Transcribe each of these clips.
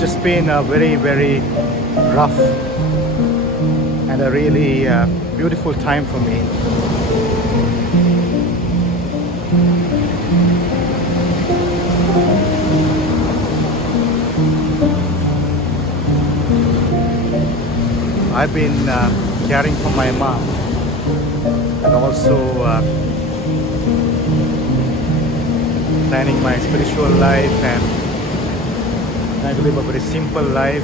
It's just been a very, very rough and a really beautiful time for me. I've been caring for my mom and also planning my spiritual life and trying to live a very simple life.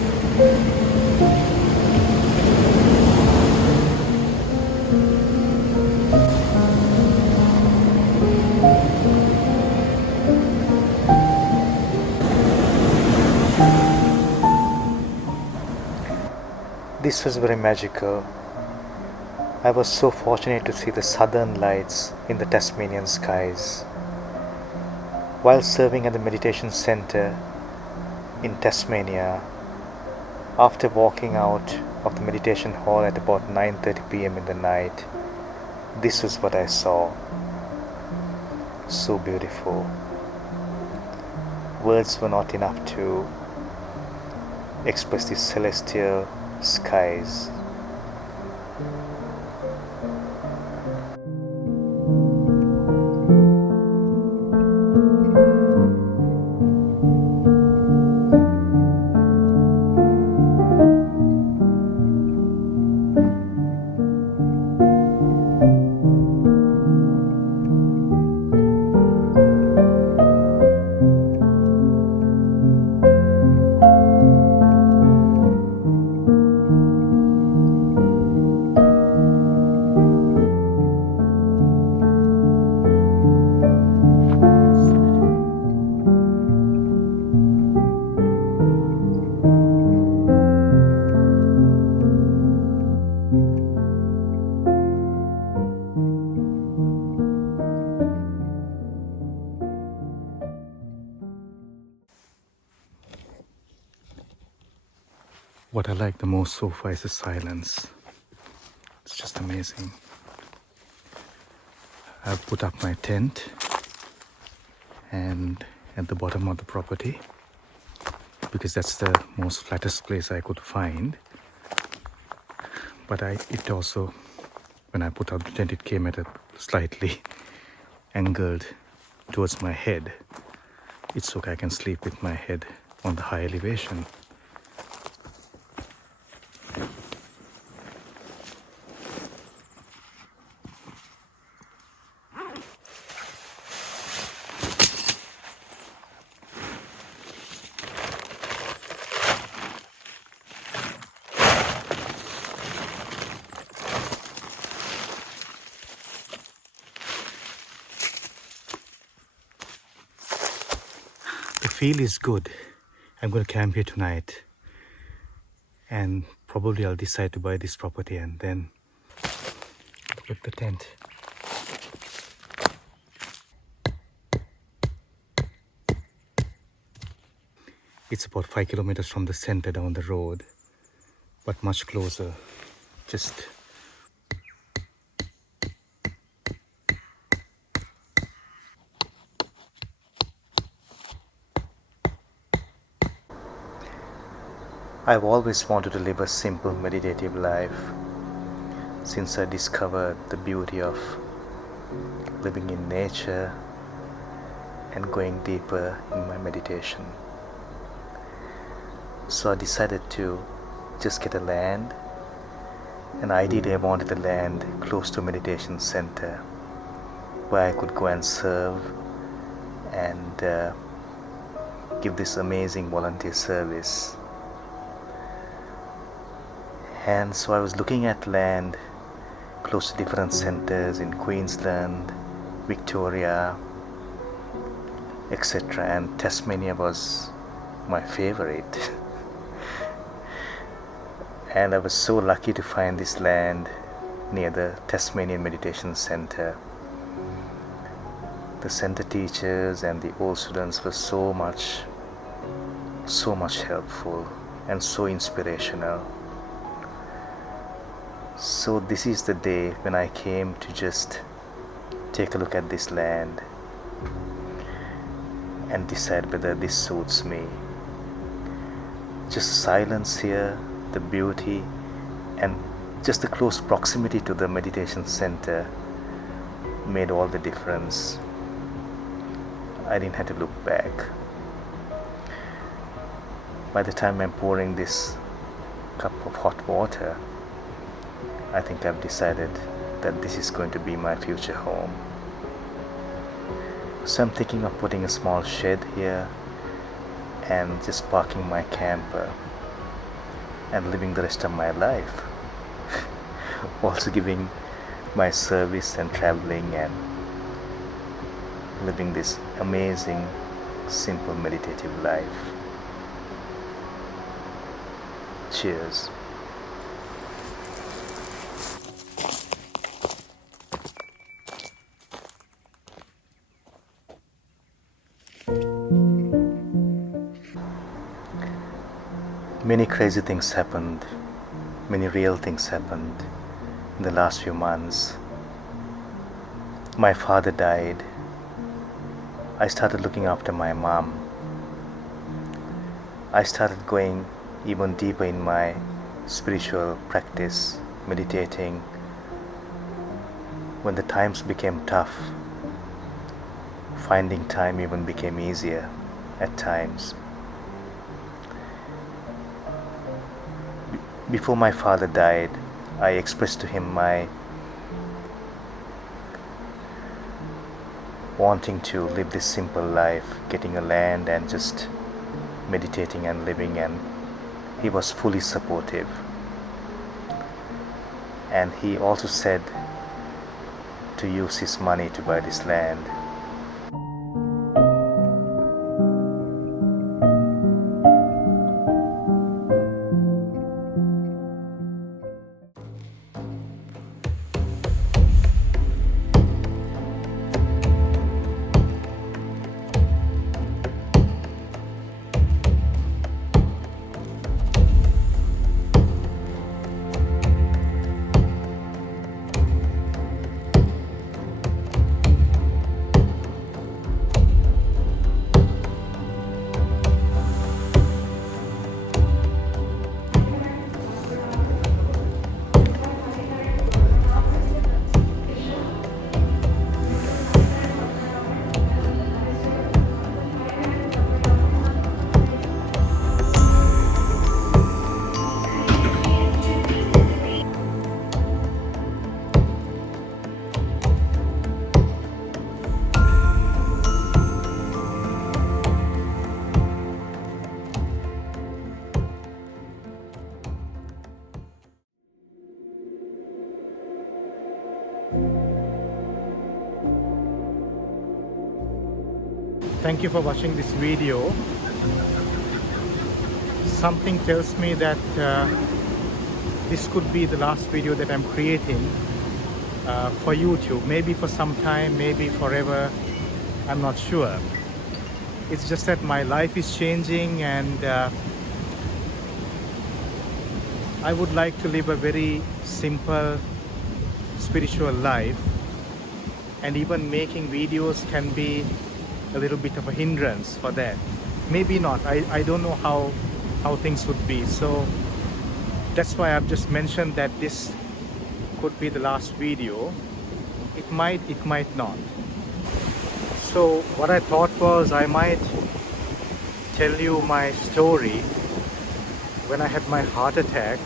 This was very magical. I was so fortunate to see the southern lights in the Tasmanian skies. While serving at the meditation center in Tasmania, after walking out of the meditation hall at about 9:30 p.m. in the night, this was what I saw. So beautiful. Words were not enough to express these celestial skies. What I like the most so far is the silence. It's just amazing. I've put up my tent and at the bottom of the property because that's the most flattest place I could find. But it also, when I put up the tent, it came at a slightly angled towards my head. It's okay, I can sleep with my head on the high elevation. The feel is good. I'm going to camp here tonight and probably I'll decide to buy this property and then put the tent. It's about 5 kilometers from the center down the road, but much closer. I've always wanted to live a simple meditative life since I discovered the beauty of living in nature and going deeper in my meditation. So I decided to just get a land, and ideally I wanted a land close to a meditation center where I could go and serve and give this amazing volunteer service. And so I was looking at land close to different centers in Queensland, Victoria, etc. And Tasmania was my favorite. And I was so lucky to find this land near the Tasmanian Meditation Center. The center teachers and the old students were so much helpful and so inspirational. So this is the day when I came to just take a look at this land and decide whether this suits me. just silence here, the beauty, and just the close proximity to the meditation center made all the difference. I didn't have to look back. By the time I'm pouring this cup of hot water, I think I've decided that this is going to be my future home. So I'm thinking of putting a small shed here and just parking my camper and living the rest of my life. Also giving my service and traveling and living this amazing, simple meditative life. Cheers. Many crazy things happened, many real things happened in the last few months. My father died. I started looking after my mom. I started going even deeper in my spiritual practice, meditating. When the times became tough, finding time even became easier at times. Before my father died, I expressed to him my wanting to live this simple life, getting a land and just meditating and living, and he was fully supportive. And he also said to use his money to buy this land. Thank you for watching this video. Something tells me that this could be the last video that I'm creating for YouTube. Maybe for some time, maybe forever, I'm not sure. It's just that my life is changing, and I would like to live a very simple spiritual life, and even making videos can be a little bit of a hindrance for that. Maybe not. I don't know how things would be. So that's why I've just mentioned that this could be the last video. It might not. So what I thought was I might tell you my story when I had my heart attack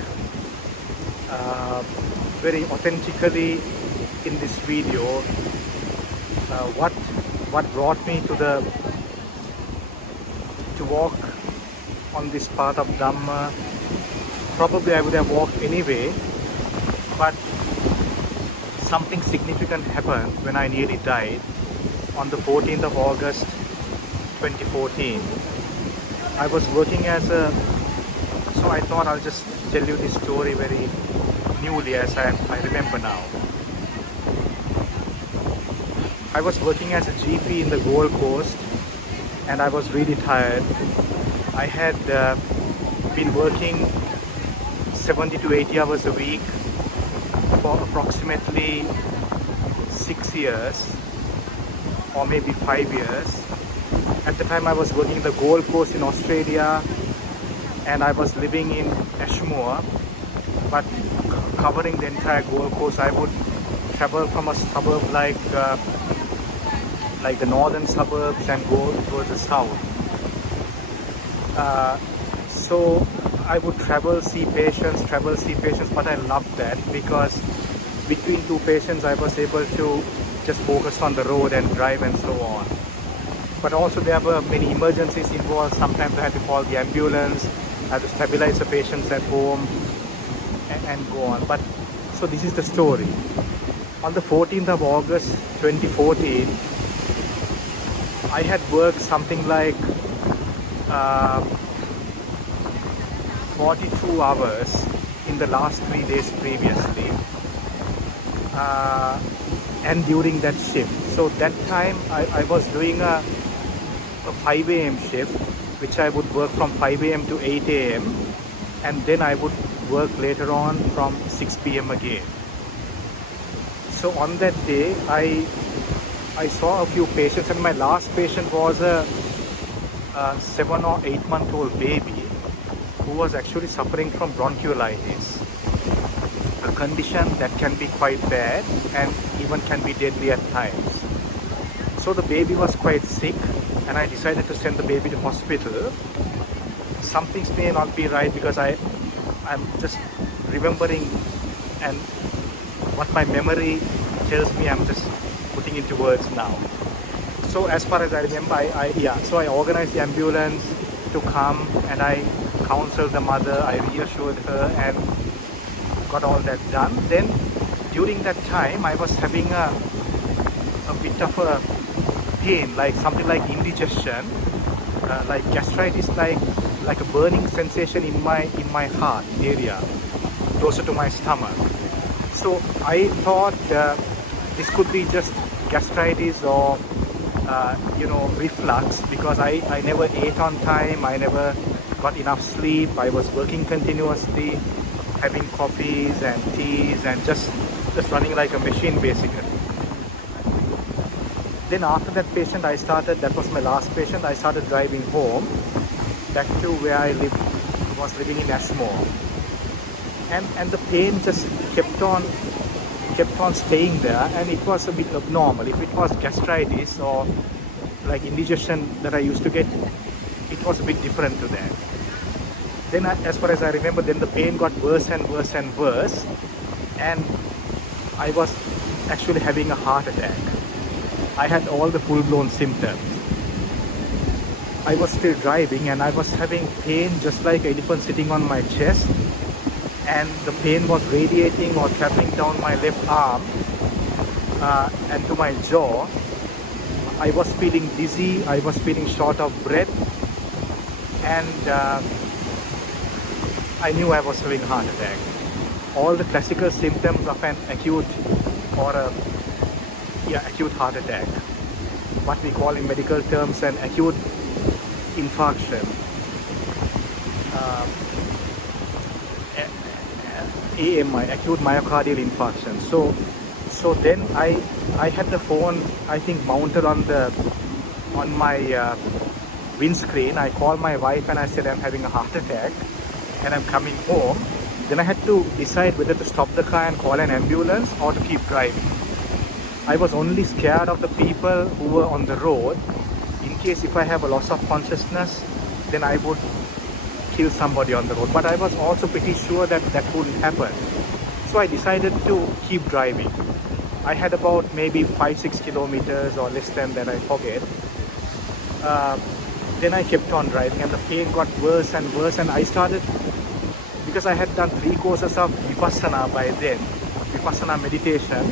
very authentically in this video. What brought me to walk on this path of Dhamma. Probably I would have walked anyway, but something significant happened when I nearly died on the 14th of August 2014. I was working so I thought I'll just tell you this story very newly as I remember now. I was working as a GP in the Gold Coast, and I was really tired. I had been working 70 to 80 hours a week for approximately 6 years or maybe 5 years. At the time I was working in the Gold Coast in Australia, and I was living in Ashmore, but covering the entire Gold Coast. I would travel from a suburb like the northern suburbs and go towards the south. So I would travel, see patients, but I loved that because between two patients I was able to just focus on the road and drive and so on. But also there were many emergencies involved. Sometimes I had to call the ambulance, I had to stabilize the patients at home and go on. But so this is the story. On the 14th of August 2014, I had worked something like 42 hours in the last 3 days previously, and during that shift. So that time I was doing a 5 a.m. shift, which I would work from 5 a.m. to 8 a.m. and then I would work later on from 6 p.m. again. So on that day I saw a few patients, and my last patient was a 7 or 8 month old baby who was actually suffering from bronchiolitis, a condition that can be quite bad and even can be deadly at times. So the baby was quite sick, and I decided to send the baby to hospital. Some things may not be right because I'm just remembering, and what my memory tells me I'm just putting into words now. So as far as I remember, I organized the ambulance to come, and I counseled the mother, I reassured her and got all that done. Then during that time I was having a bit of a pain, like something like indigestion, like gastritis, like a burning sensation in my heart area, closer to my stomach. So I thought this could be just gastritis or reflux, because I never ate on time, I never got enough sleep, I was working continuously, having coffees and teas and just running like a machine basically. Then after that patient that was my last patient, I started driving home back to where I was living in Ashmore. And the pain just kept on staying there, and it was a bit abnormal. If it was gastritis or like indigestion that I used to get, it was a bit different to that. Then as far as I remember, then the pain got worse and worse and worse, and I was actually having a heart attack. I had all the full-blown symptoms. I was still driving and I was having pain just like an elephant sitting on my chest, and the pain was radiating or traveling down my left arm and to my jaw. I was feeling dizzy, I was feeling short of breath, and I knew I was having a heart attack. All the classical symptoms of an acute heart attack. What we call in medical terms an acute infarction. AMI, acute myocardial infarction. So then I had the phone, I think, mounted on my windscreen. I called my wife and I said I'm having a heart attack and I'm coming home. Then I had to decide whether to stop the car and call an ambulance or to keep driving. I was only scared of the people who were on the road. In case if I have a loss of consciousness, then I would kill somebody on the road. But I was also pretty sure that wouldn't happen. So I decided to keep driving. I had about maybe 5-6 kilometers or less than that, I forget. Then I kept on driving and the pain got worse and worse, and I started, because I had done 3 courses of Vipassana by then, Vipassana meditation,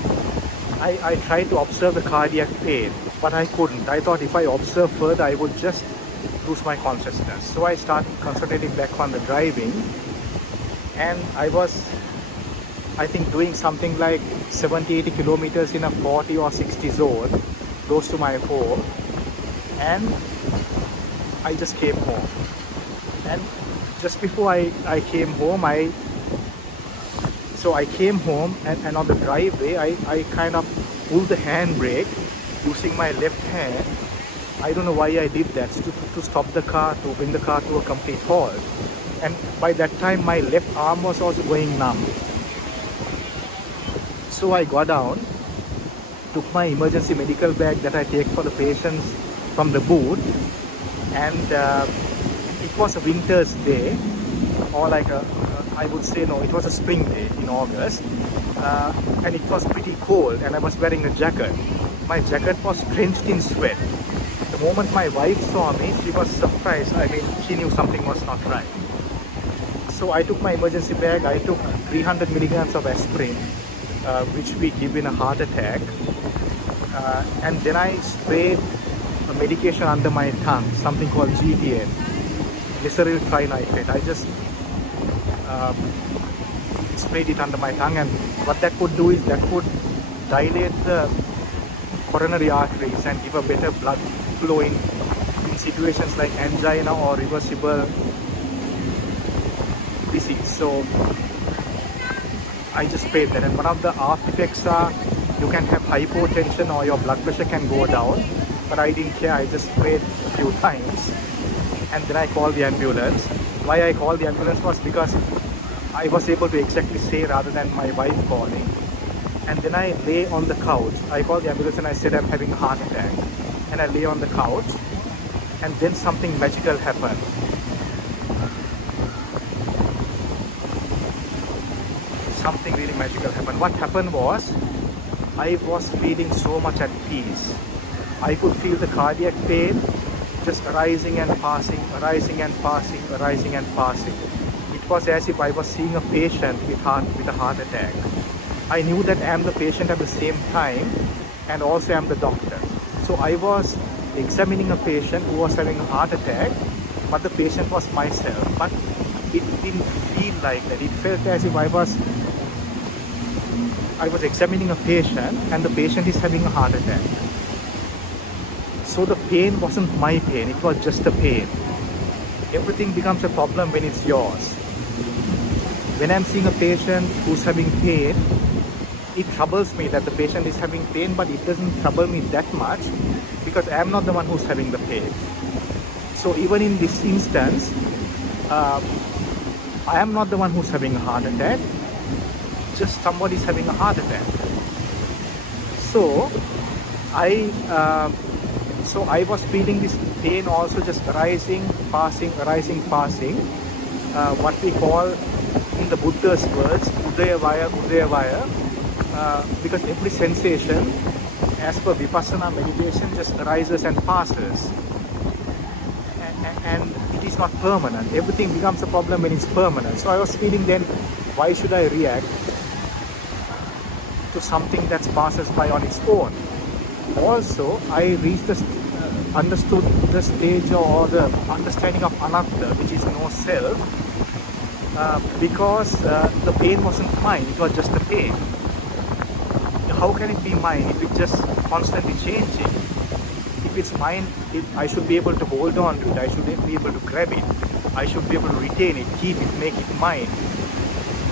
I tried to observe the cardiac pain, but I couldn't. I thought if I observe further, I would just lose my consciousness. So I started concentrating back on the driving, and I was, I think, doing something like 70-80 kilometers in a 40 or 60 zone, close to my home, and I just came home. And just before I came home, I came home and on the driveway I kind of pulled the handbrake using my left hand, I don't know why I did that, to stop the car, to bring the car to a complete halt. And by that time, my left arm was also going numb. So I got down, took my emergency medical bag that I take for the patients from the boot, and it was a winter's day, or like I would say, no, it was a spring day in August, and it was pretty cold, and I was wearing a jacket. My jacket was drenched in sweat. The moment my wife saw me, she was surprised. I mean, she knew something was not right. So I took my emergency bag, I took 300 milligrams of aspirin, which we give in a heart attack, and then I sprayed a medication under my tongue, something called GTN, glyceryl trinitrate. I just sprayed it under my tongue, and what that would do is that would dilate the coronary arteries and give a better blood flow in situations like angina or reversible disease. So I just sprayed that, and one of the after effects are you can have hypotension or your blood pressure can go down, but I didn't care. I just sprayed a few times, and then I called the ambulance. Why I called the ambulance was because I was able to exactly say rather than my wife calling. And then I lay on the couch. I called the ambulance and I said I'm having a heart attack. And I lay on the couch, and then something magical happened. Something really magical happened. What happened was, I was feeling so much at peace. I could feel the cardiac pain just arising and passing, arising and passing, arising and passing. It was as if I was seeing a patient with a heart attack. I knew that I am the patient at the same time, and also I am the doctor. So I was examining a patient who was having a heart attack, but the patient was myself. But it didn't feel like that. It felt as if I was examining a patient, and the patient is having a heart attack. So the pain wasn't my pain, it was just a pain. Everything becomes a problem when it's yours. When I'm seeing a patient who's having pain, it troubles me that the patient is having pain, but it doesn't trouble me that much because I'm not the one who's having the pain. So even in this instance, I am not the one who's having a heart attack, just somebody's having a heart attack. So I was feeling this pain also just arising, passing, arising, passing. What we call in the Buddha's words, Udayavaya, Udayavaya, because every sensation, as per Vipassana meditation, just arises and passes. And it is not permanent. Everything becomes a problem when it's permanent. So I was feeling then, why should I react to something that passes by on its own? Also, I understood the stage or the understanding of anatta, which is no self, because the pain wasn't mine, it was just a pain. How can it be mine if it's just constantly changing? If it's mine, I should be able to hold on to it, I should be able to grab it, I should be able to retain it, keep it, make it mine.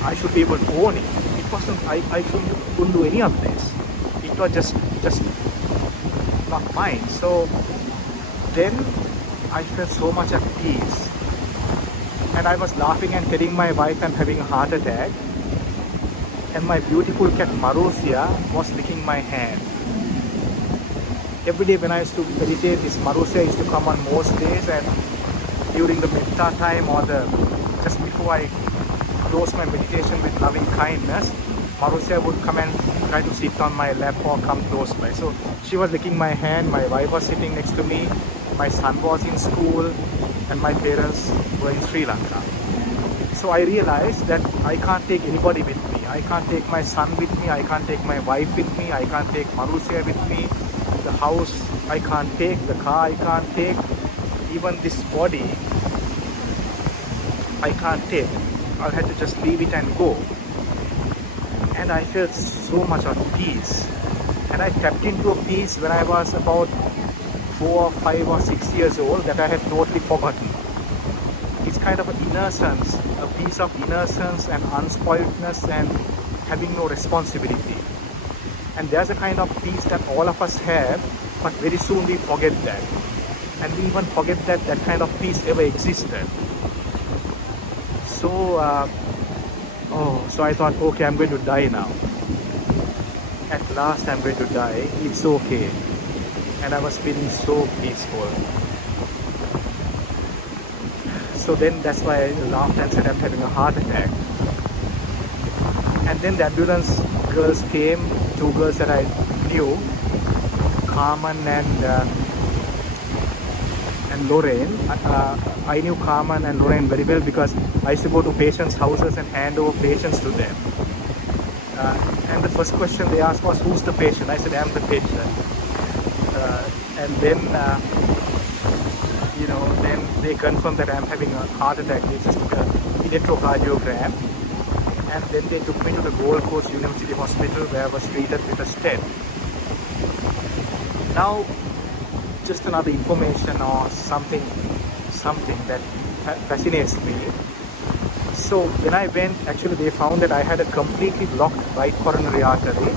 I should be able to own it. It wasn't, I couldn't do any of this. It was just not mine. So then I felt so much at peace. And I was laughing and telling my wife I'm having a heart attack. And my beautiful cat Marussia was licking my hand. Every day when I used to meditate, this Marussia used to come on most days, and during the metta time or just before I close my meditation with loving kindness, Marussia would come and try to sit on my lap or come close by. So she was licking my hand, my wife was sitting next to me, my son was in school, and my parents were in Sri Lanka. So I realized that I can't take anybody with me. I can't take my son with me, I can't take my wife with me, I can't take Marussia with me, the house I can't take, the car I can't take, even this body I can't take. I had to just leave it and go. And I felt so much of peace. And I tapped into a peace when I was about 4 or 5 or 6 years old that I had totally forgotten. It's kind of an innocence, a piece of innocence and unspoiledness and having no responsibility. And there's a kind of peace that all of us have, but very soon we forget that. and we even forget that that kind of peace ever existed. So I thought, okay, I'm going to die now. At last I'm going to die, it's okay. And I was feeling so peaceful. So then that's why I laughed and said I'm having a heart attack. And then the ambulance girls came, two girls that I knew, Carmen and Lorraine. I knew Carmen and Lorraine very well because I used to go to patients' houses and hand over patients to them. And the first question they asked was, who's the patient? I said, I'm the patient. And then, then they confirmed that I'm having a heart attack. They just took an electrocardiogram. And then they took me to the Gold Coast University Hospital where I was treated with a stent. Now, just another information or something that fascinates me. So when I went, actually they found that I had a completely blocked right coronary artery,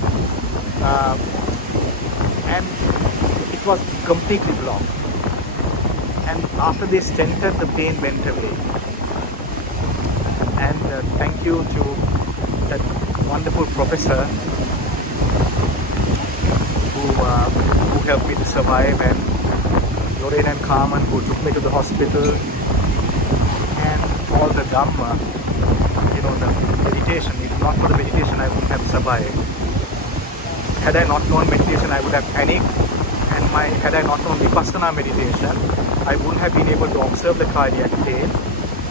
and it was completely blocked. And after they stented, the pain went away. And thank you to that wonderful professor who helped me to survive, and Lorraine and Carmen who took me to the hospital, and all the Dhamma, the meditation. If not for the meditation, I wouldn't have survived. Had I not known meditation, I would have panicked, and had I not known Vipassana meditation, I wouldn't have been able to observe the cardiac pain.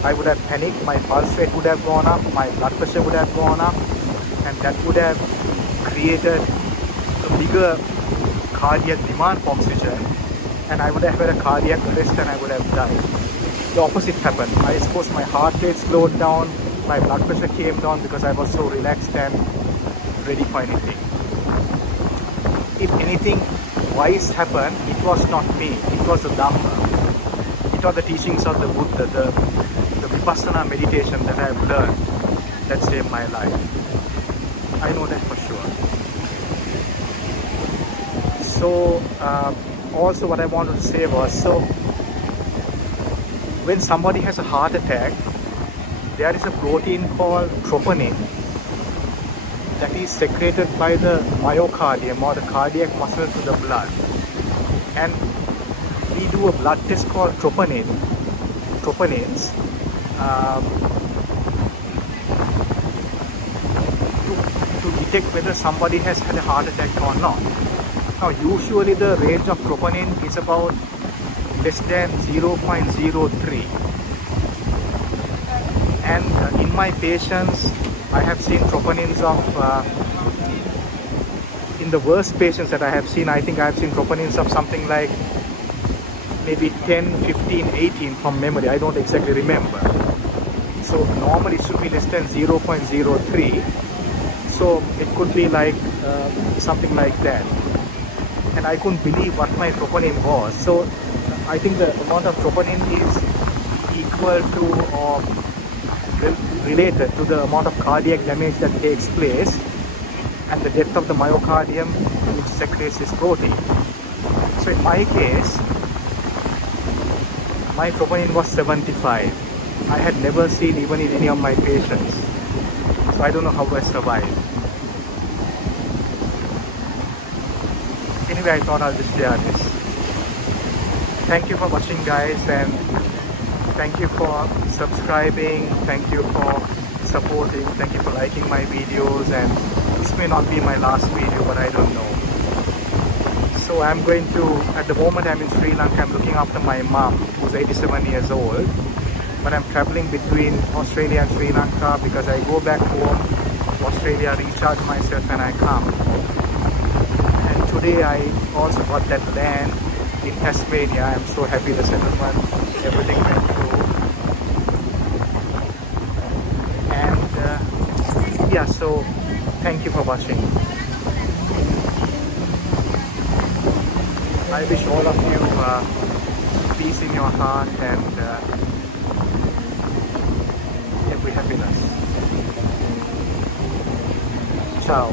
I would have panicked, my pulse rate would have gone up, my blood pressure would have gone up, and that would have created a bigger cardiac demand for oxygen, and I would have had a cardiac arrest and I would have died. The opposite happened. I suppose my heart rate slowed down, my blood pressure came down because I was so relaxed and ready for anything. If anything wise happened, it was not me, it was the Dhamma. It was the teachings of the Buddha, the Vipassana meditation that I have learned that saved my life. I know that for sure. So also what I wanted to say was, so when somebody has a heart attack, there is a protein called troponin that is secreted by the myocardium or the cardiac muscle to the blood. And we do a blood test called troponins, to detect whether somebody has had a heart attack or not. Now usually the range of troponin is about less than 0.03, and in my patients I have seen troponins of in the worst patients that I have seen, I think I have seen troponins of something like maybe 10, 15, 18 from memory. I don't exactly remember. So normally it should be less than 0.03. So it could be like something like that. And I couldn't believe what my troponin was. So I think the amount of troponin is equal to or related to the amount of cardiac damage that takes place and the depth of the myocardium which secretes this protein. So in my case, my troponin was 75. I had never seen even in any of my patients. So I don't know how I survived. Anyway, I thought I'll just share this. Thank you for watching, guys, and thank you for subscribing, thank you for supporting, thank you for liking my videos, and this may not be my last video, but I don't know. So I'm going to, at the moment I'm in Sri Lanka, I'm looking after my mom who's 87 years old, but I'm traveling between Australia and Sri Lanka because I go back home to Australia, recharge myself, and I come. And today I also got that land in Tasmania. I'm so happy, the settlement, everything went through. And yeah, so thank you for watching. I wish all of you peace in your heart and every happiness. Ciao.